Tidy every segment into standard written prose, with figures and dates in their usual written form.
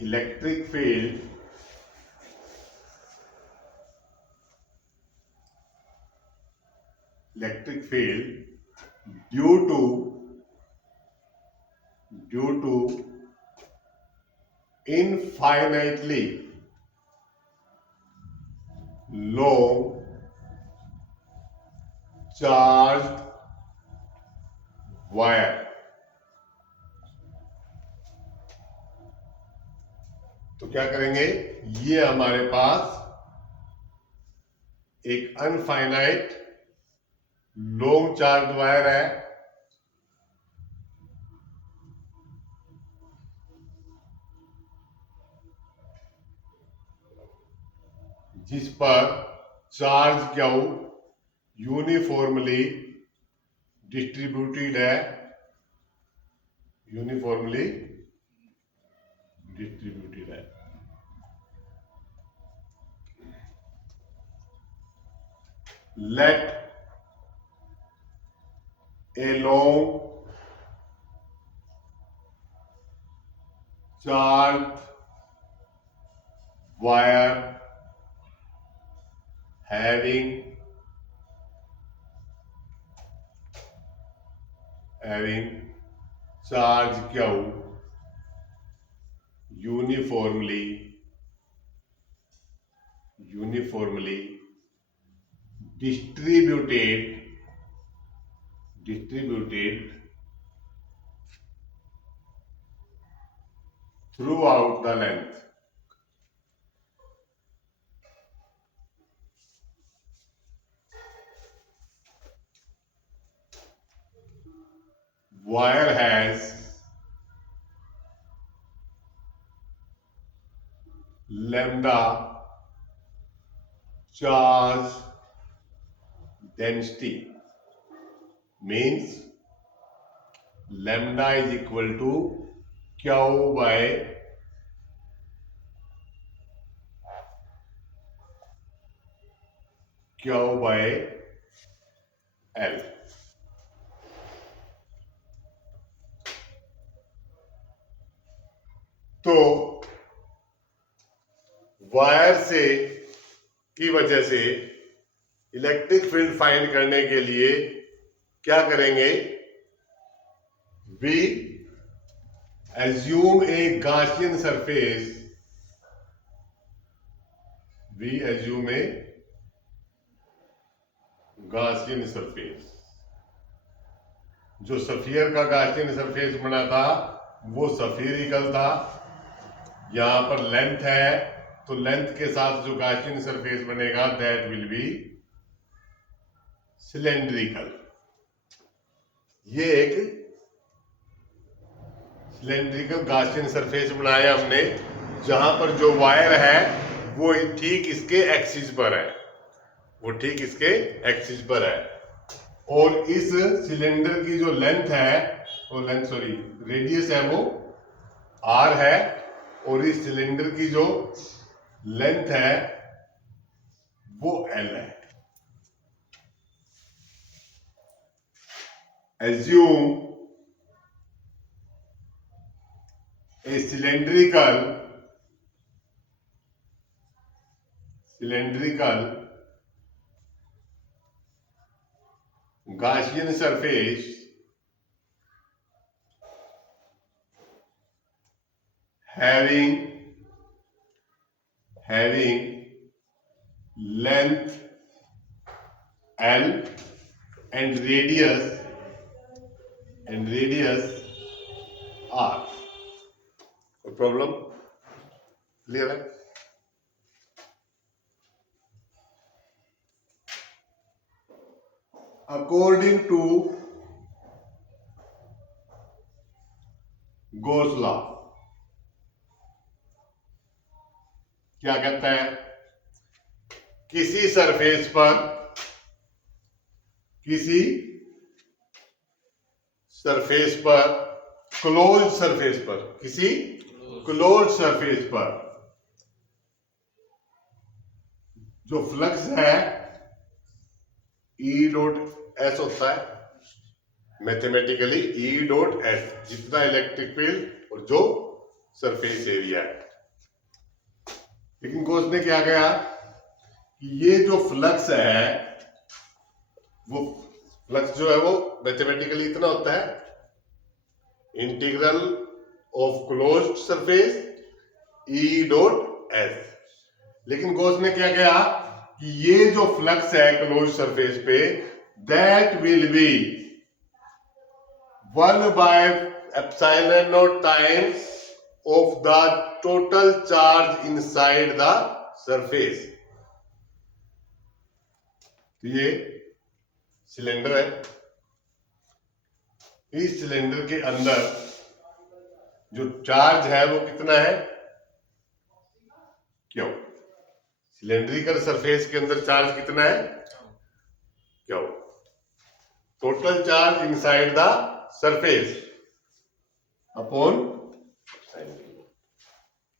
electric field due to infinitely long charged wire. तो क्या करेंगे, ये हमारे पास एक अनफाइनाइट लॉन्ग चार्ज वायर है, जिस पर चार्ज क्यू यूनिफॉर्मली डिस्ट्रीब्यूटेड है, Let a long charged wire having charge q uniformly distributed throughout the length. Wire has lambda charge density, means lambda is equal to q by L. तो wire से की वजह से electric field find करने के लिए क्या करेंगे, we assume a Gaussian surface, जो सफियर का Gaussian सरफेस बना था वो सफियरिकल था। यहां पर लेंथ है तो लेंथ के साथ जो Gaussian सरफेस बनेगा दैट विल बी सिलेंड्रिकल। ये एक सिलेंड्रिकल Gaussian सरफेस बनाया हमने, जहां पर जो वायर है वो ठीक इसके एक्सिस पर है, और इस सिलेंडर की जो लेंथ है वो रेडियस है वो r है, और इस सिलेंडर की जो लेंथ है वो l है। Assume a cylindrical Gaussian surface having length L and radius R. कोई प्रॉब्लम? क्लियर है? According to Gauss law क्या कहता है, किसी सरफेस पर क्लोज सरफेस पर जो फ्लक्स है E डॉट एस होता है, मैथमेटिकली E डॉट एस, जितना इलेक्ट्रिक फील्ड और जो सरफेस एरिया है। लेकिन कोच ने क्या कहा कि ये जो फ्लक्स है, वो फ्लक्स जो है वो मैथमेटिकली इतना होता है, integral of closed surface E dot S. लेकिन कोच ने क्या कहा कि ये जो फ्लक्स है क्लोज्ड सरफेस पे, that will be 1/epsilon times of the total charge inside the surface। तो ये सिलेंडर है, इस सिलेंडर के अंदर जो चार्ज है वो कितना है, क्यों? सिलेंड्रिकल सरफेस के अंदर चार्ज कितना है, क्यों? Total charge inside the surface upon,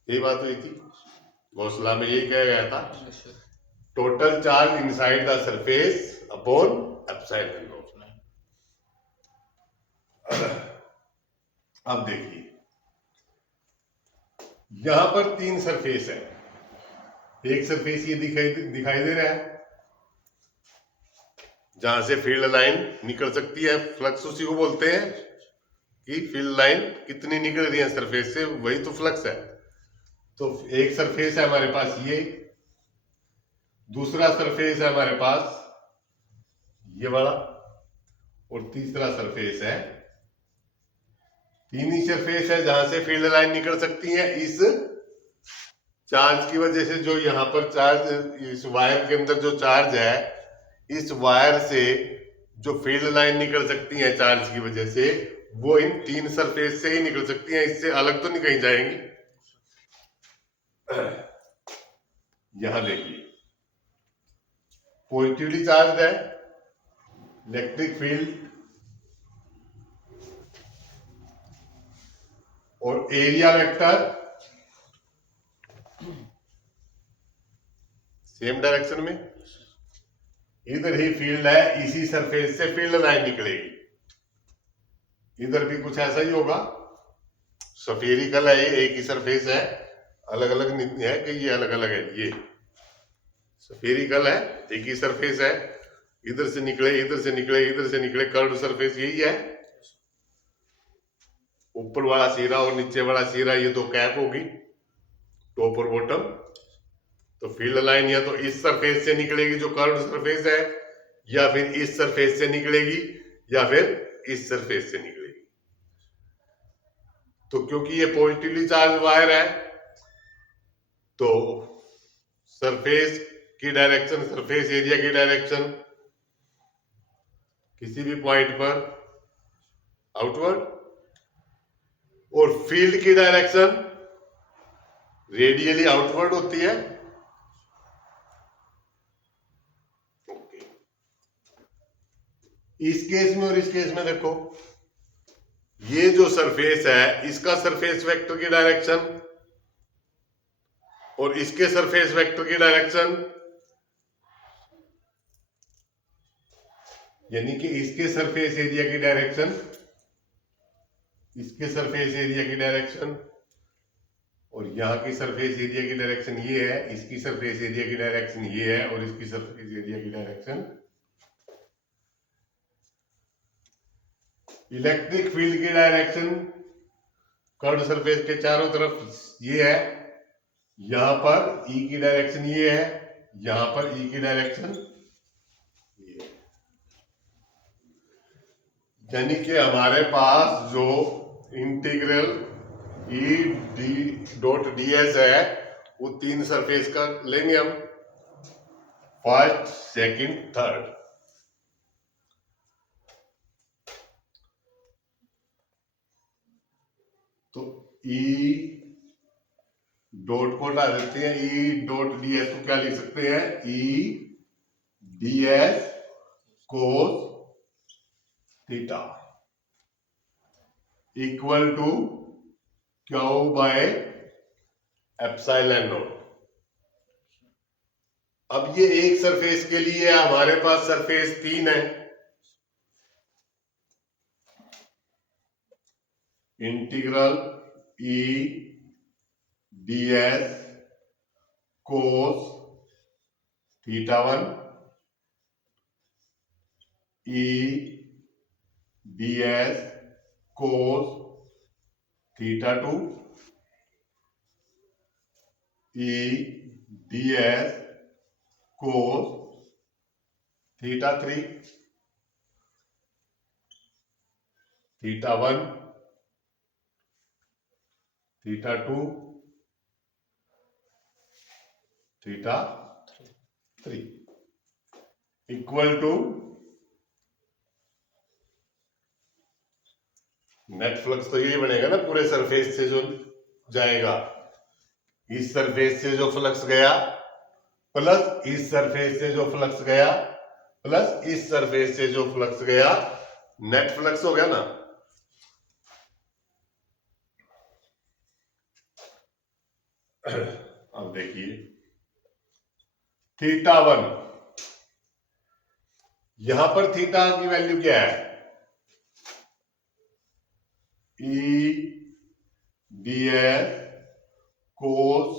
यही बात हुई थी घोषणा में, यही कहा गया था, total charge inside the surface upon epsilon naught. अब देखिए यहां पर तीन सरफेस है, एक सरफेस ये दिखाई दे रहा है जहां से फील्ड लाइन निकल सकती है, फ्लक्स उसी को बोलते हैं कि फील्ड लाइन कितनी निकल रही है सरफेस से, वही तो फ्लक्स है। तो एक सरफेस है हमारे पास ये, दूसरा सरफेस है हमारे पास ये वाला, और तीसरा सरफेस है, तीन ही सरफेस है जहां से फील्ड लाइन निकल सकती है। इस चार्ज की वजह से जो यहां पर चार्ज, इस वायर के अंदर जो चार्ज है, इस वायर से जो फील्ड लाइन निकल सकती है चार्ज की वजह से, वो इन तीन सरफेस से ही निकल सकती है, इससे अलग तो नहीं कहीं जाएंगी। यहां देखिए पॉजिटिवली चार्ज है, इलेक्ट्रिक फील्ड और एरिया वेक्टर सेम डायरेक्शन में, इधर ही फील्ड है, इसी सरफेस से फील्ड लाइन निकलेगी, इधर भी कुछ ऐसा ही होगा, सफेरिकल है, एक ही सरफेस है, अलग अलग नहीं है कि ये अलग अलग है, ये सफेरिकल है, एक ही सरफेस है, इधर से निकले इधर से निकले इधर से निकले, कर्व सरफेस यही है, ऊपर वाला सिरा और नीचे वाला सिरा, ये दो कैप होगी, टॉप और बॉटम। तो फील्ड लाइन या तो इस सरफेस से निकलेगी जो कर्व सरफेस है, या फिर इस सरफेस से निकलेगी, या फिर इस सरफेस से निकलेगी। तो क्योंकि ये पॉजिटिवली चार्ज वायर है, तो सरफेस की डायरेक्शन, सरफेस एरिया की डायरेक्शन किसी भी पॉइंट पर आउटवर्ड, और फील्ड की डायरेक्शन रेडियली आउटवर्ड होती है। इस केस में और इस केस में देखो, ये जो सरफेस है इसका सरफेस वेक्टर की डायरेक्शन और इसके सरफेस वेक्टर की डायरेक्शन, यानी कि इसके सरफेस एरिया की डायरेक्शन, इसके सरफेस एरिया की डायरेक्शन, और यहां की सरफेस एरिया की डायरेक्शन ये है, इसकी सरफेस एरिया की डायरेक्शन ये है, और इसकी सरफेस एरिया की डायरेक्शन, इलेक्ट्रिक फील्ड की डायरेक्शन कर्व सरफेस के चारों तरफ ये है, यहां पर ई की डायरेक्शन ये है, यहां पर ई की डायरेक्शन ये है। यानी कि हमारे पास जो integral E D dot D S है, वो तीन सरफेस का लेंगे हम, फर्स्ट सेकंड थर्ड। तो ई डॉट को हटा देते हैं, ई डॉट डी एस को क्या लिख सकते हैं, E D S cos theta equal to Q by epsilon naught. अब ये एक सरफेस के लिए हमारे पास सरफेस तीन है, integral E D S cos theta 1 E ds cos theta 2 E ds cos theta 3 theta 1 theta 2 theta 3 equal to net flux तो यही बनेगा ना पूरे सरफेस से जो जाएगा, इस सरफेस से जो फ्लक्स गया प्लस इस सरफेस से जो फ्लक्स गया प्लस इस सरफेस से जो फ्लक्स गया, नेट फ्लक्स हो गया ना। अब देखिए थीटा 1, यहां पर थीटा की वैल्यू क्या है, ई ds कोस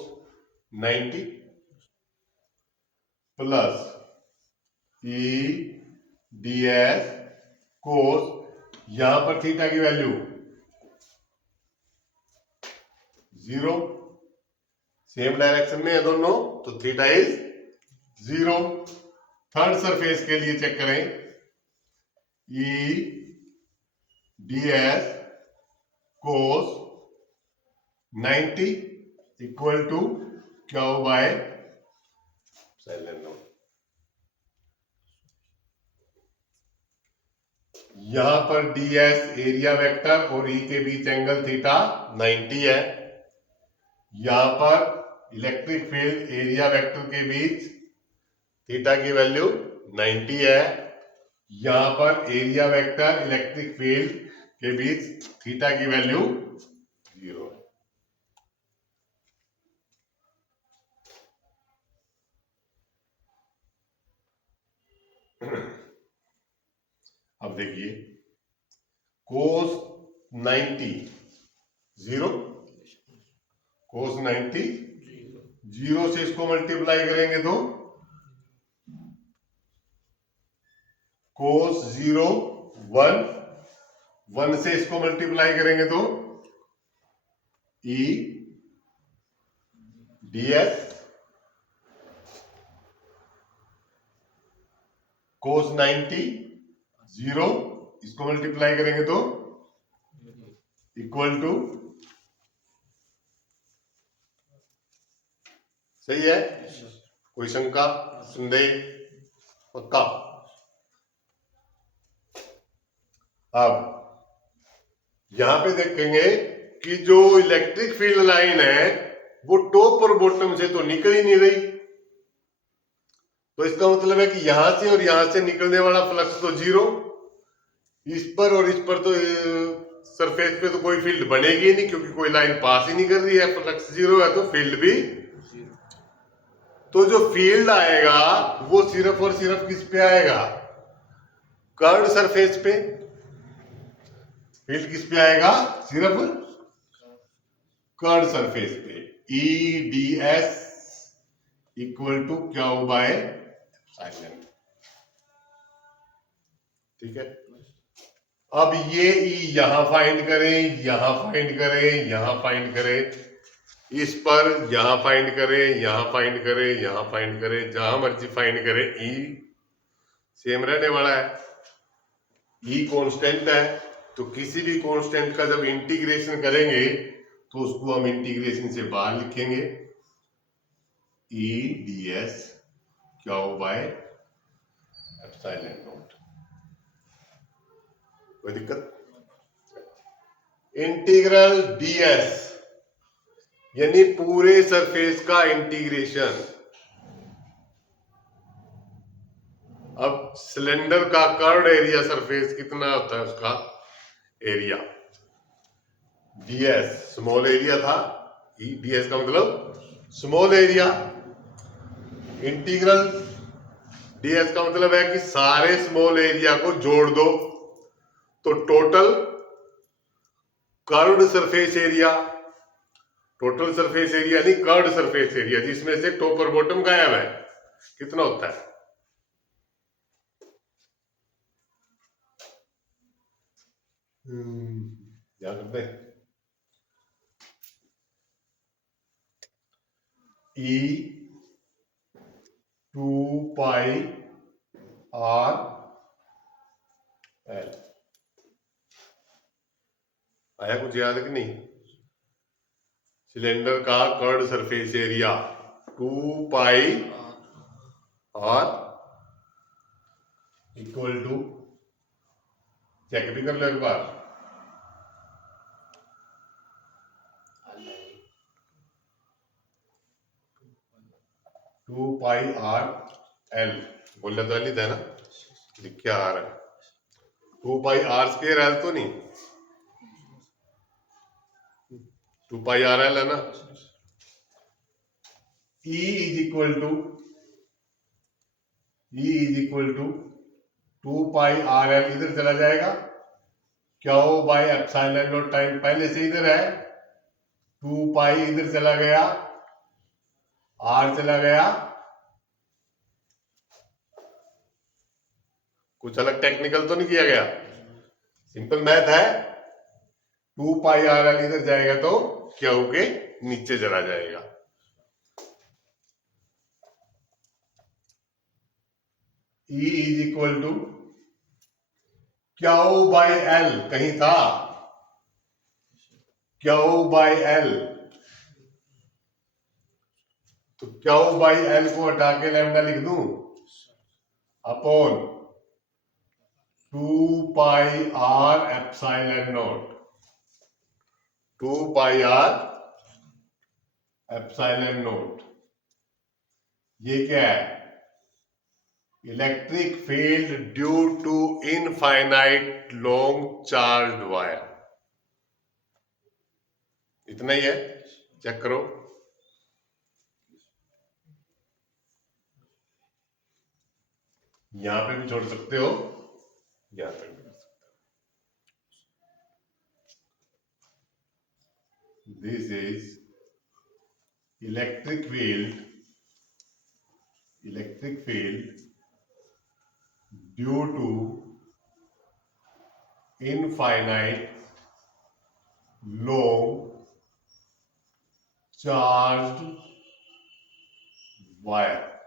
90 प्लस ई ds कोस, यहां पर थीटा की वैल्यू 0, सेम डायरेक्शन में है दोनों, तो थीटा इज 0। थर्ड सरफेस के लिए चेक करें, E ds cos 90 equal to Q by epsilon naught. यहां पर ds एरिया वेक्टर और ई के बीच एंगल थीटा 90 है, यहां पर इलेक्ट्रिक फील्ड एरिया वेक्टर के बीच थीटा की वैल्यू 90 है, यहां पर एरिया वेक्टर इलेक्ट्रिक फील्ड के बीच थीटा की वैल्यू 0 है। अब देखिए कोस 90 0, कोस 90 0 से इसको मल्टीप्लाई करेंगे तो कोस 0 1, 1 से इसको मल्टीप्लाई करेंगे तो ई ds कोस 90 0, इसको मल्टीप्लाई करेंगे तो इक्वल टू, सही है, कोई शंका संदेह पक्का। अब यहां पे देखेंगे कि जो इलेक्ट्रिक फील्ड लाइन है वो टॉप और बॉटम से तो निकल ही नहीं रही, तो इसका मतलब है कि यहां से और यहां से निकलने वाला फ्लक्स तो 0, इस पर और इस पर तो सरफेस पे तो कोई फील्ड बनेगी ही नहीं, क्योंकि कोई लाइन पास ही नहीं कर रही है, फ्लक्स 0 है तो फील्ड भी 0। तो जो फील्ड आएगा वो सिर्फ और सिर्फ किस पे आएगा, कर्व्ड सरफेस पे। फील्ड किस पे आएगा, सिर्फ कर्व्ड सरफेस पे। E ds equal to Q by epsilon, ठीक है। अब ये ई यहां फाइंड करें, यहां फाइंड करें, यहां फाइंड करें, इस पर यहां फाइंड करें, यहां फाइंड करें, यहां फाइंड करें, जहां मर्जी फाइंड करें, ई सेम रहने वाला है। ई कांस्टेंट है, तो किसी भी कांस्टेंट का जब इंटीग्रेशन करेंगे तो उसको हम इंटीग्रेशन से बाहर लिखेंगे, ई ds Q by epsilon not. कोई दिक्कत, इंटीग्रल ds यानी पूरे सरफेस का इंटीग्रेशन। अब सिलेंडर का कर्व्ड एरिया सरफेस कितना होता है, उसका एरिया ds स्मॉल एरिया था, ds का मतलब स्मॉल एरिया, इंटीग्रल ds का मतलब है कि सारे स्मॉल एरिया को जोड़ दो तो total curved surface area total surface area नहीं, कर्व्ड सरफेस एरिया, जिसमें से टॉप और बॉटम गायब है, कितना होता है? क्या करते हैं? E 2 pi R L। आया कुछ याद कि नहीं? सिलेंडर का curved surface area 2 pi R equal to, check भी कर लो एक बार, 2 पाई R L। बोला तो नहीं था ना, लिख के आ रहा है 2 पाई R स्क्वायर L तो नहीं, 2 पाई R L है ना। E is equal to 2 pi R L इधर चला जाएगा, Q by epsilon naught time पहले से इधर है, 2 पाई इधर चला गया, R चला गया, कुछ अलग टेक्निकल तो नहीं किया गया, सिंपल मैथ है। 2 पाई R L इधर जाएगा तो क्यू के नीचे चला जाएगा। E is equal to q by l, कहीं था क्यू बाई एल, तो क्यू बाई एल को हटा के लैम्डा लिख दूं upon 2 pi r epsilon naught, 2 pi r epsilon naught. ये क्या है? Electric field due to infinite long charged wire. इतना ही है, चेक करो। यहां पे भी छोड़ सकते हो, यहां पे भी कर सकते हो। This is electric field due to infinite long charged wire।